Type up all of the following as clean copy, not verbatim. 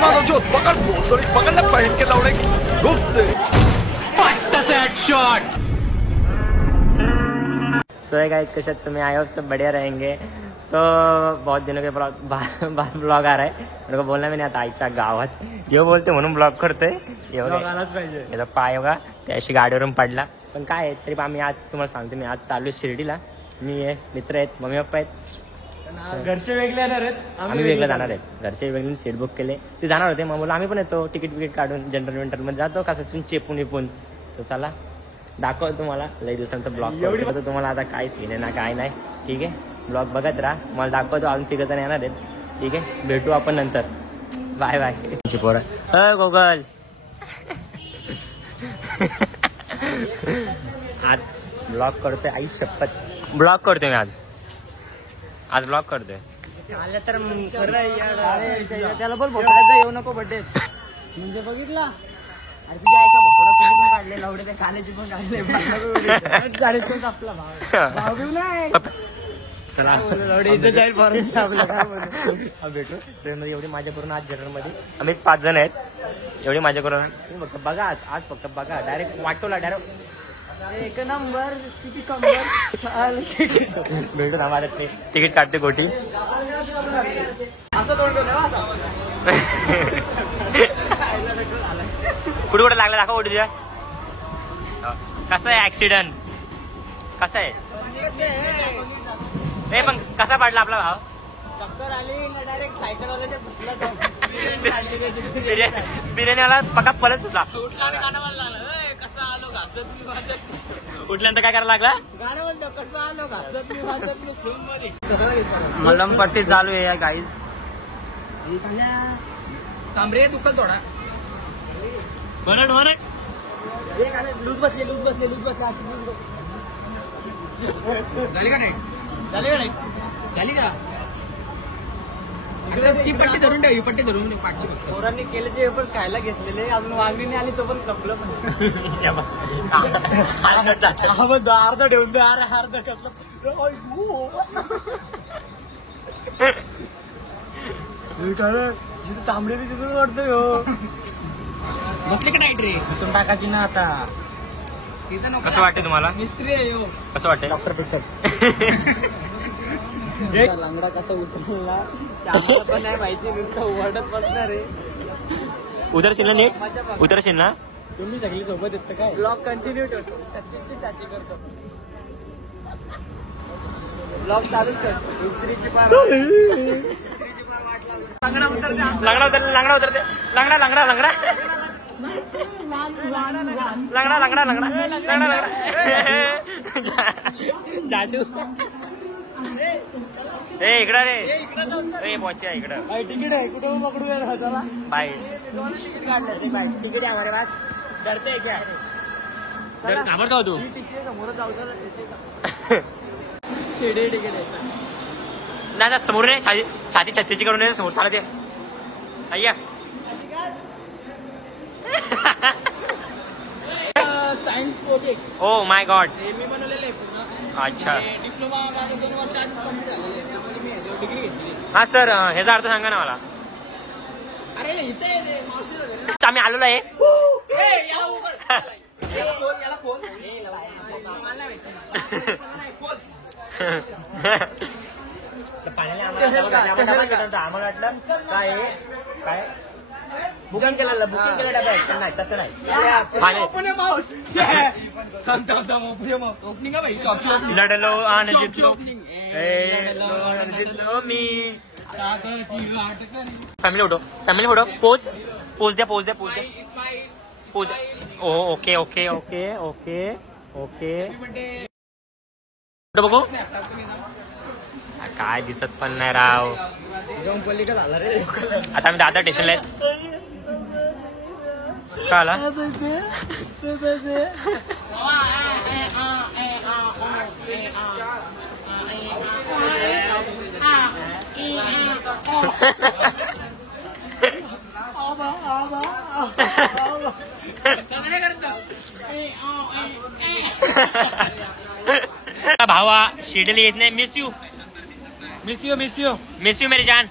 माझा जो पकड भोसडी पकडला पहन के लावडे रुकते शॉट। सो गाइस कशा तुम्हें आई होप सब बढ़िया रहेंगे। तो बहुत दिनों के बाद ब्लॉग आ रहा है। मेरे को बोलना मैंने आता आईच्या गावात ये बोलते म्हणून ब्लॉग करतोय। याचा पाय होगा त्याशी गाडीवरून पडला पण काय आहे तरी आम्ही आज तुम्हाला सांगतो मी आज चालू आहे शिर्डीला। मी आहे मित्र आहेत मम्मी पप्पा आहेत घरचे वेगळे येणार आहेत आम्ही वेगळे जाणार आहेत। घरचे वेगळे सीट बुक केले ते जाणार होते मग बोला आम्ही पण येतो तिकीट विकीट काढून जनरल विंटर मध्ये जातो कसं चेपून विपून तर चला दाखव तुम्हाला लई दिवसांचा ब्लॉग करतो तुम्हाला आता काय सीन आहे ना काय नाही। ठीक आहे ब्लॉग बघत राहा मला दाखवतो अजून तिघ जण येणार आहेत। ठीक आहे भेटू आपण नंतर बाय बाय पोरं गोगल आज ब्लॉग करतोय आई शपथ ब्लॉग करतोय मी आज ब्लॉग करतोय तर त्याला बोल भोपळ्याचा येऊ नको बड्डे म्हणजे बघितला अरे तुझ्या आईचा भोपळा तुझी पण काढले लावडे त्या काल्याची पण काढले आपला भाव घेऊ नाही चला भेटू ट्रेनमध्ये एवढी माझ्या करून आज जनरलमध्ये आम्ही 5 जण आहेत एवढी माझ्या करून फक्त बघा आज फक्त बघा डायरेक्ट वाटोला डायरेक्ट एक नंबर किती कंबर भेटू ना माझ्या तिकीट काढते गोटी असं तोंड कुठे कुठे लागला दाखव कुठे कसा आहे ऍक्सिडेंट कसा आहे ए पण कसा पडला आपला भाव चक्कर आली डायरेक्ट सायकलवाल्याच्या बिर्याणीवाला पक्का पलत सुटला उठल्यानंतर काय करायला लागला गाणं म्हणतो कसं आलो घासत मी भाजत मी सीन मध्ये मलमपट्टी चालू आहे गाईज तांबरे दुखल थोडा लूज बसले अशी झाली का नाही झाली का ती पट्टी धरून ठेव ही पट्टी धरून पाठची पोरांनी केल्याचे वेपर्स खायला घेतलेले अजून वांगणीने आली तो पण कपलं अर्धा ठेवून दे अर्धा कपलं जिथे तांबडे बी तिथून वाटतोय हो बसले का नाईट रे तिथून टाकायची ना आता कसं वाटतं तुम्हाला मिस्त्री आहे हो कसं वाटतं डॉक्टर फिक्सर लांगडा कसा उतरला त्याला पण नाही माहिती नुसतं ओरडत बसणार आहे उतरशील ना नीट उतरशील ना तुम्ही सगळी सोबत येत काय ब्लॉग कंटिन्यू ठेवतो छत्तीसची छाती करतो ब्लॉग चालूच करतो दुसरीची पार लंगडा उतरते जादू ए इकडं रे पोच्या इकडं तिकीट आहे कुठे पकडू त्याला बाय तिकीट काढलं बाय तिकीट आहे हमारे पास डरते क्या घाबरतो तू समोर जाऊ शेडे तिकीट आहे नाही समोर नाही छाती छत्तीची करून समोर चालत ये अय्या science project oh my god मी बनवलेलं आहे पूर्ण अच्छा डिप्लोमा माझा 2 वर्ष आधीच कम्प्लीट झालेलं आहे त्यामध्ये मी डिग्री घेतली हा सर ह्याचा अर्थ सांगा ना मला अरे इथे मावशी आम्ही आलेलो आहे आम्हाला वाटलं काय काय बुकिंग केलेलं डबा आहे नाही तसं नाही लढलो आणि जिंकलो मी फॅमिली फोटो पोच द्या ओके बघू काय दिसत पण नाही राव झाला रे आता आम्ही दादर स्टेशनला आहेत काय आला भावा शिर्डीला येत नाही मिस यू मेरी जान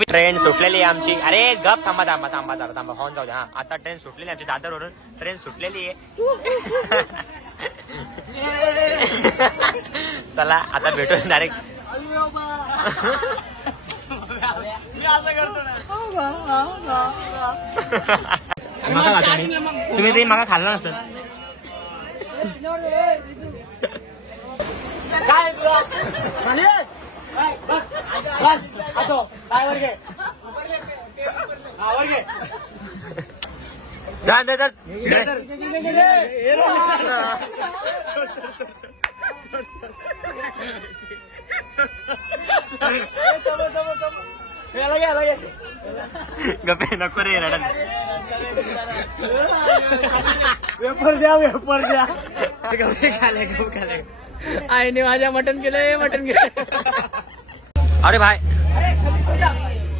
ट्रेन सुटलेली आहे आमची. अरे गप थांबा थांबा थांबा थांबा थांबा होऊन जाऊ दे. हा आता ट्रेन सुटलेली आहे आमची दादरवरून. ट्रेन सुटलेली आहे. चला आता भेटू डायरेक्ट. तुम्ही ते मागा खाल्ला नसेल काय गप्पे नको रे रडन. वेपर द्या वेपर द्या. खाले खाले आईने माझ्या मटन केलंय मटन केलंय. अरे भाई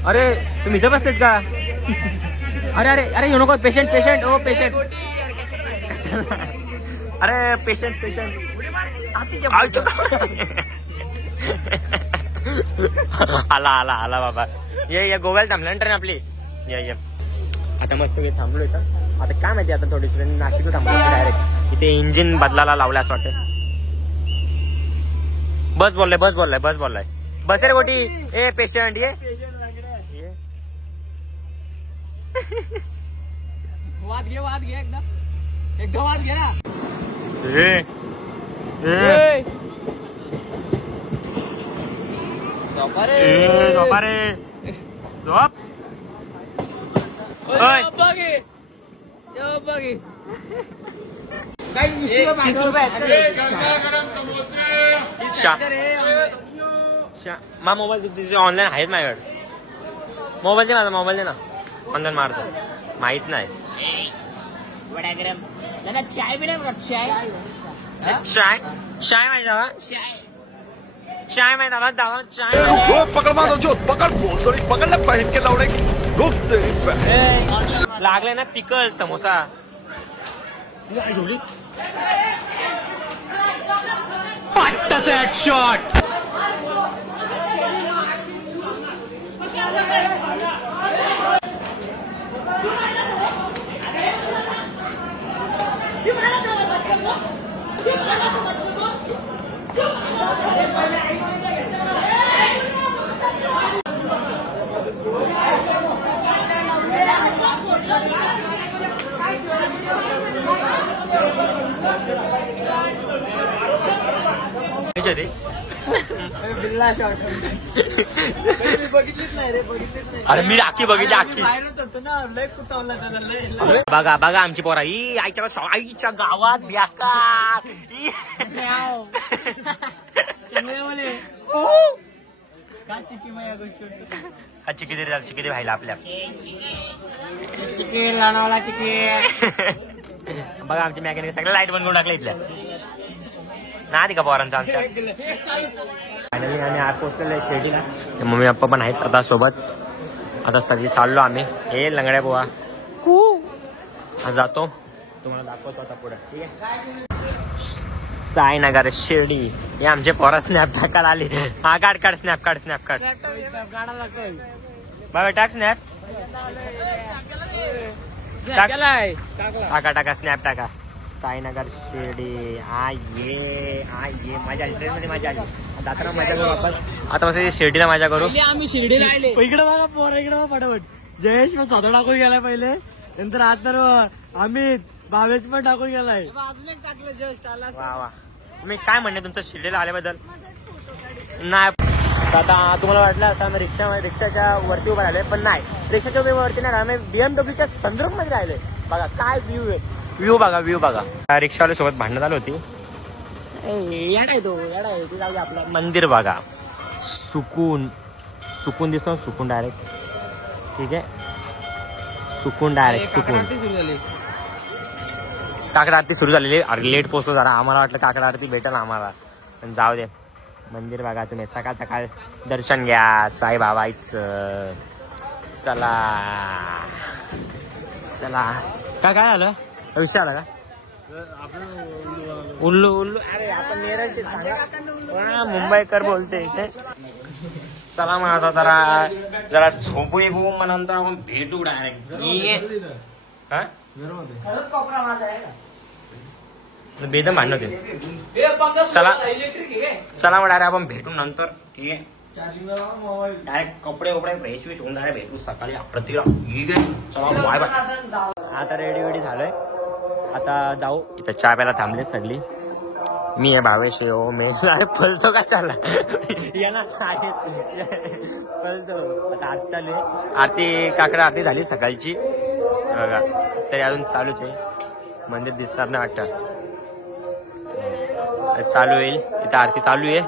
अरे तुम्ही इथं बसलेत का? अरे अरे अरे येऊ नको. Patient patient O patient. अरे पेशंट पेशंट आला आला आला बाबा. ये गोव्याला थांबला ना ट्रेन आपली. ये आता मस्त थांबलो इथं. आता काय माहिती आता थोडीशी ट्रेन नाशिकला थांबलो डायरेक्ट. इथे इंजिन बदलायला लावलं असं वाटतं. बस बोललाय बस बोललाय बस बोललाय. बस रे गोटी. ए पेशंट ये वाद घे एकदा वाद घे ना. झोपा रे झोप. मा मोबाईल ऑनलाईन आहेत माझ्याकडे. मोबाईल दे माझा मोबाईल दे ना. ऑनलाईन मारतो माहित नाही. चाय भी नाही चाय चाय चाय माहिती दादा. चाय माहिती दादा दादा चाय. वो पकड़ मारो जो पकड़ भोसड़ी पकड़ ले पहन के लौड़े. रुक तेरी बहन. लागले ना पिकल समोसा. शॉट बिल्ला शॉट. बघितलीच नाही रे बघितलीच नाही. अरे मी आखी बघितली आखी. बाहेरच होतो ना लय कुठवला त्याला. बघा बघा आमची पोरा ही आईच्या आईच्या गावात ब्याका. चिकी दे चिकी दे व्हायला आपल्या. चिकी लावला चिकी. बघा आमची मॅकॅनिक सगळं लाईट बंद करून टाकलं इथल्या. ना ती का पोरांचा आमच्या. फायनली आम्ही आत पोहोचलेलो आहे शिर्डीला. मम्मी पप्पा पण आहेत आता सोबत. आता सगळी चाललो आम्ही. हे लंगड्या बुवा जातो तुम्हाला दाखवतो आता पुढे. ठीक आहे. साईनगर शिर्डी. हे आमचे पोरा स्नॅप टाकायला आले. हा काढ काढ स्नॅप काढ स्नॅप काढ. बाबा टाक स्नॅप. टाका टाका स्नॅप टाका. साईनगर शिर्डी. आ ये मजा आली ट्रेन मध्ये मजा आली. आता मजा करू आपण. आता मस्त शिर्डीला मजा करू. आम्ही शिर्डीला आले. इकडे बघा पोर इकडे बघा फटाफट. जयेश मग स्वतः टाकून गेलाय पहिले. नंतर आता अमित भावेश पण टाकून गेलाय. टाकलं जस्ट आला. वा वा. तुम्ही काय म्हणणे तुमचं शिर्डीला आल्याबद्दल. नाही आता तुम्हाला वाटलं असं आम्ही रिक्षाच्या वरती उभं राहिलोय पण नाही. रिक्षाच्या वरती नाही आम्ही बीएमडब्ल्यूच्या संदर्भ मध्ये राहिलोय. बघा काय व्ह्यू आहे. व्ह्यू बघा व्ह्यू बघा. रिक्षावाल्या सोबत भांडणं आली होती. येडा आहे तो येडा आहे. ते जाऊ दे आपलं. मंदिर बघा सुकून सुकून दिसतो. सुकून डायरेक्ट. ठीक आहे. सुकून डायरेक्ट सुकून. काकड आरती सुरू झालेली. अरे लेट पोहोचलो जरा. आम्हाला वाटलं काकड आरती भेटेल आम्हाला पण जाऊ दे. मंदिर बघा तुम्ही. सकाळ सकाळ दर्शन घ्या साईबाबाईचं. चला चला. काय काय झालं विषय आला का. उल्लू उल्लू. अरे आपण नेरळचे सांगा. मुंबईकर बोलते. चला मग आता जरा जरा झोपू मग नंतर आपण भेटू डायरेक्ट. खरंच कोपरा माझा आहे ना. बेदम भांडण होते. चला चला मग डायरेक्ट आपण भेटू नंतर. ठीक आहे डायरेक्ट कपडे फ्रेश विश होऊन डायरेक्ट भेटू सकाळी प्रतिला. ठीक आहे चला बाय बाय. आता रेडी झालोय. आता जाऊ. इथं चहा प्यायला थांबले सगळी. मी आहे भावेश हो मेश पलतो का चालला याला पलतो. आता आरती चालू आहे. आरती काकडा आरती झाली सकाळची बघा तरी अजून चालूच आहे. मंदिर दिसणार नाही वाटतं. चालू होईल इथं आरती चालू आहे.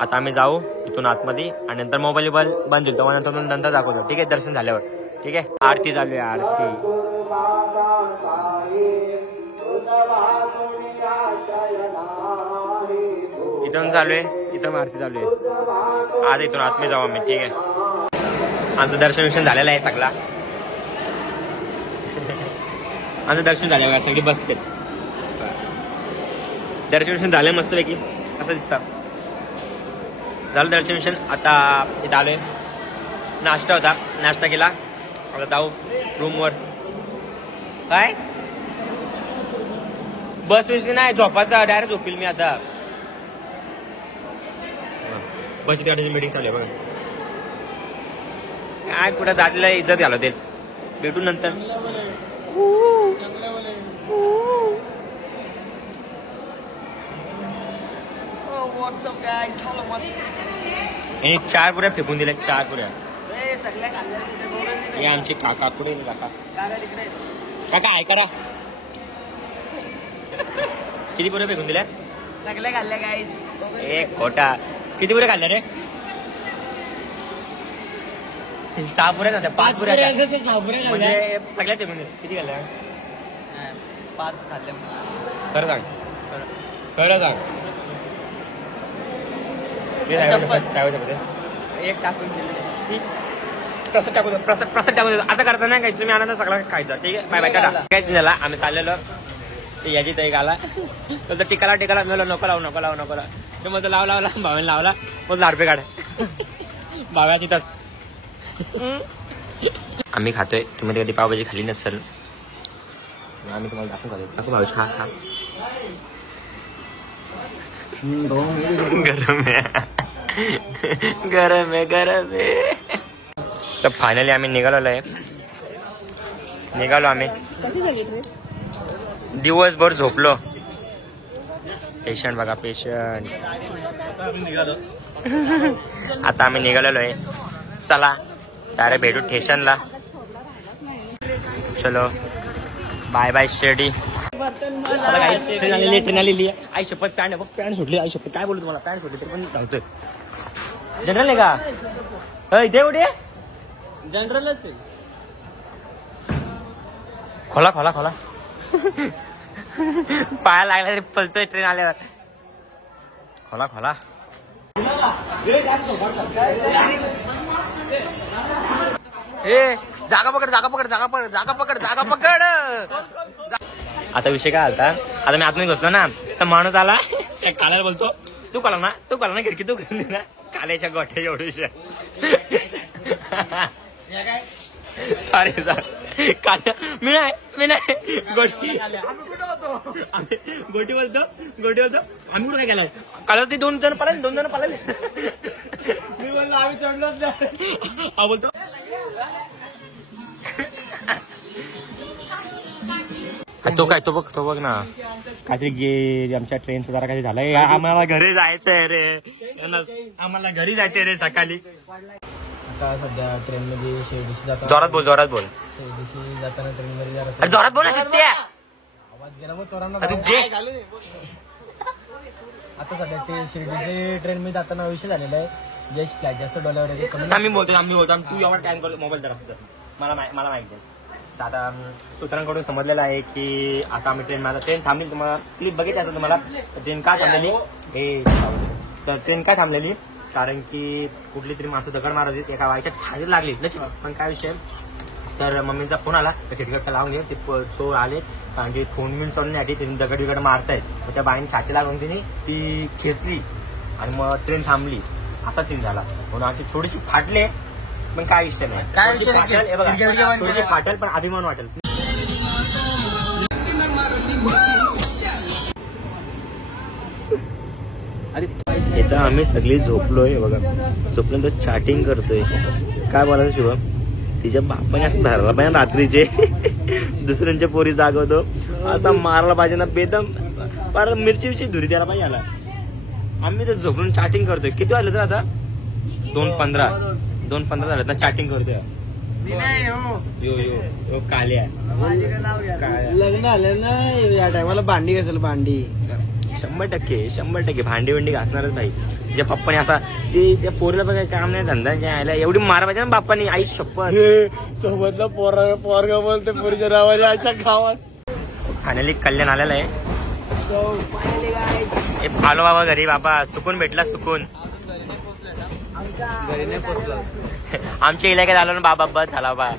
आता आम्ही जाऊ इथून आतमध्ये आणि नंतर मोबाईल बंद होईल तेव्हा नंतर दाखवतो. ठीक आहे दर्शन झाल्यावर. ठीक आहे आरती चालू आहे. आरती इथून चालू आहे. इथं आरती चालू आहे. आज इथून आतमध्ये जाऊ आम्ही. ठीक आहे आमचं दर्शन झालेलं आहे सगळा. आमचं दर्शन झालं सगळी बसते. दर्शन झाले मस्त पैकी. असं दिसतं झालं दर्शन. आता इथं आलोय. नाश्ता होता नाश्ता केला. आता जाऊ रूमवर. काय बस विषय नाही झोपाचा डायरेक्ट झोपील मी. आता बस इथे मीटिंग चालू आहे बघा. काय कुठं जातला इज्जत घालवते. भेटू नंतर. आणि 4 पुऱ्या फेकून दिल्या. 4 पुऱ्या. हे आमचे काका कुठे काका आहे करा. किती पुऱ्या फेकून दिल्या. सगळ्या खाल्ल्या काय एक खोटा. किती पुऱ्या खाल्ल्या रे. 6 पुऱ्या नव्हत्या 5 पुऱ्या. म्हणजे सगळ्या फेकून दिल्या. किती खाल्ल्या. 5 खाल्ल्या. खरं सांग खरं सांग. एक टाकून प्रसाद टाकू प्रसाद टाकू असं करायचं नाही. काय तुम्ही आनंद सगळं खायचं. ठीक आहे बाय बाय टाटा. काहीच झाला आम्ही चाललेलो. याची ताई आला तर टिकाला मिळालं. नको लावू मग लावला भावाने लावला. मग 10 रुपये काढ भाव्या तिथंच. आम्ही खातोय. तुम्ही कधी पावभाजी खाली नसेल आम्ही तुम्हाला दाखवू भावेश खा. गरम आहे. तर फायनली आम्ही निघालो आम्ही. दिवसभर झोपलो. पेशंट बघा पेशंट. आता आम्ही निघालेलो आहे. चला डायरेक्ट भेटू स्टेशनला. चलो बाय बाय शिर्डी. ट्रेन आलेली आहे. आई शपथ पॅन्ट सुटली. आई शपथ काय बोलू तुम्हाला. पॅन्ट सुटली तरी पण धावतोय. जनरल आहे का इथे एवढे. जनरलच आहे. खोला पाया लागला तरी पलतोय ट्रेन आल्यावर. खोला ए जागा पकड. आता विषय काय आलता. आता मी आतमध्ये घुसलो ना तर माणूस आला. काल्याला बोलतो तू कला ना खिडकी तू करली ना. काल्याच्या गोठ्या एवढ्याशा. सॉरी काल्या मी नाही गोटी बोलतो आम्ही कुठं काय केलं. काल ते 2 जण पळाले. मी बोललो आम्ही चढलोच नाही. बोलतो तो बघ ना काहीतरी आमच्या ट्रेनचं जरा काही झालंय. आम्हाला घरी जायचंय रे. आम्हाला घरी जायचंय रे सकाळी. आता सध्या ट्रेन मध्ये शिर्डीशी जाताना. जोरात बोल. शिर्डीशी जाताना ट्रेन मध्ये जोरात बोल ना शिट्ट्या. आवाज गेला मग चोरांना. आता सध्या ते शिर्डीचे ट्रेन मध्ये जाताना विषय झालेला आहे. जयश फ्लॅट जास्त डॉलर आहे. आम्ही बोलतो तू एवढा टाइम करतो मोबाईल जरा मला माहिती आहे. आता सूत्रांकडून समजलेलं आहे की असं आम्ही ट्रेन थांबली. तुम्हाला क्लिप बघितली असेल तुम्हाला. ट्रेन का थांबलेली कारण की कुठली तरी माणसं दगड मारत होती. एका बाईच्या छातीत लागली. पण काय विषय तर मम्मीचा फोन आला तर खिडकी लावून घे. ते शो आले कारण की फोन बिन चालण्यासाठी तिने दगड मारतायत. मग त्या बाईने छाती लागून तिने ती खेचली आणि मग ट्रेन थांबली. असा सीन झाला. म्हणून आणखी थोडीशी फाटले पण काय विषय नाही, काय विषय नाही. फाटेल, हे बघा, गिडगिड बंद थोडीशी करा. फाटेल पण अभिमान वाटेल. इथं आम्ही सगळी झोपलोय बघा, झोपल्यानंतर चॅटिंग करतोय. काय बोलायचं शुभम, तिच्या बापाने असं धरला पाहिजे रात्रीचे दुसऱ्यांच्या पोरी जागवतो, असा मारला पाहिजे ना बेदम, पर मिरची धुरी द्यायला पाहिजे याला. आम्ही तर झोपून चॅटिंग करतोय. किती वाजलं तर आता 2:15 झालं ना चॅटिंग करतोय. मी नाही हो. यो यो यो काल्या काय लग्न आलं ना या टायमाला भांडी घासेल भांडी. 100% भांडी वंडी घासणारच भाई. जे पप्पाने असा ते त्या पोरीला बघा काम नाही धंदा घ्यायला एवढी मारा पाहिजे ना बाप्पानी. आई शपथ सोबतला पोरगा बोलते पोरीच्या नावाने अशा गावात. फायनली कल्याण आलेलं आहे. आलो बाबा घरी, बाबा सुकून भेटला, सुकून. घरी नाही पोचलो. आमच्या इलाक्यात आलो ना बाबा, बस झाला बा.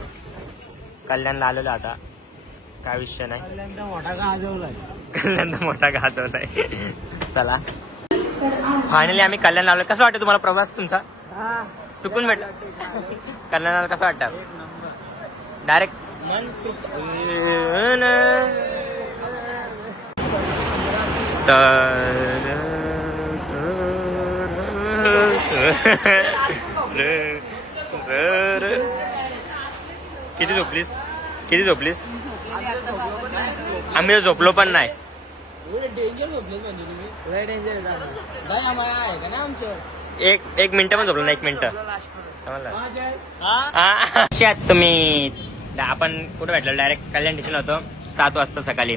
कल्याणला आलेलो आता, काय विषय नाही. मोठा गाजवलाय. कल्याणला मोठा गाजवलाय. चला फायनली आम्ही कल्याण आलो. कसं वाटतं तुम्हाला प्रवास तुमचा? सुकून भेटला कल्याणाला? कसं वाटतं? डायरेक्ट मन किती झोपलीस? आम्ही झोपलो पण नाही. एक मिनिट पण झोपलो नाही. 1 मिनिट समजलं. तुम्ही आपण कुठे भेटलो? डायरेक्ट कल्याण स्टेशन होतो 7 वाजता सकाळी.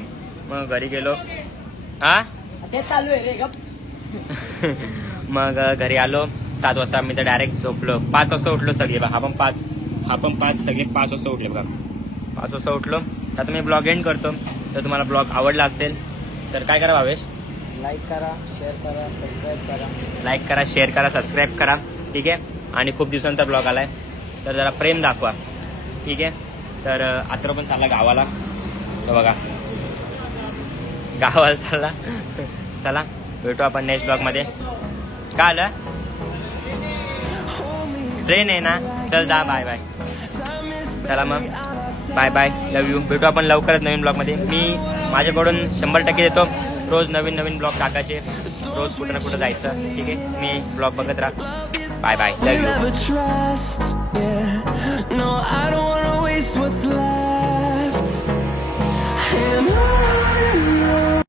मग घरी गेलो. ते चालू आहे रे गप. मग घरी आलो 7 वाजता. मी तर डायरेक्ट झोपलो. 5 वाजता उठलो सगळे. आपण पाच सगळे 5 वाजता उठले बघा. 5 वाजता उठलो. आता मी ब्लॉग एंड करतो. तर तुम्हाला ब्लॉग आवडला असेल तर काय करा भावेश? लाईक करा, शेअर करा, सबस्क्राईब करा. लाईक करा, शेअर करा, सबस्क्राईब करा. ठीक आहे. आणि खूप दिवसांचा ब्लॉग आलाय तर जरा प्रेम दाखवा. ठीक आहे. तर आता पण चालला गावाला. तर बघा गावाला चालला. चला भेटू आपण नेक्स्ट ब्लॉग मध्ये. काय आलं? ट्रेन आहे ना? चल जा. Bye bye. चला मग बाय बाय. Love you. भेटू आपण लवकरच नवीन ब्लॉग मध्ये. मी माझ्याकडून 100% देतो रोज नवीन ब्लॉग टाकायचे. रोज कुठं ना कुठं जायचं. ठीक आहे. मी ब्लॉग बघत राहा. Bye bye. Love you.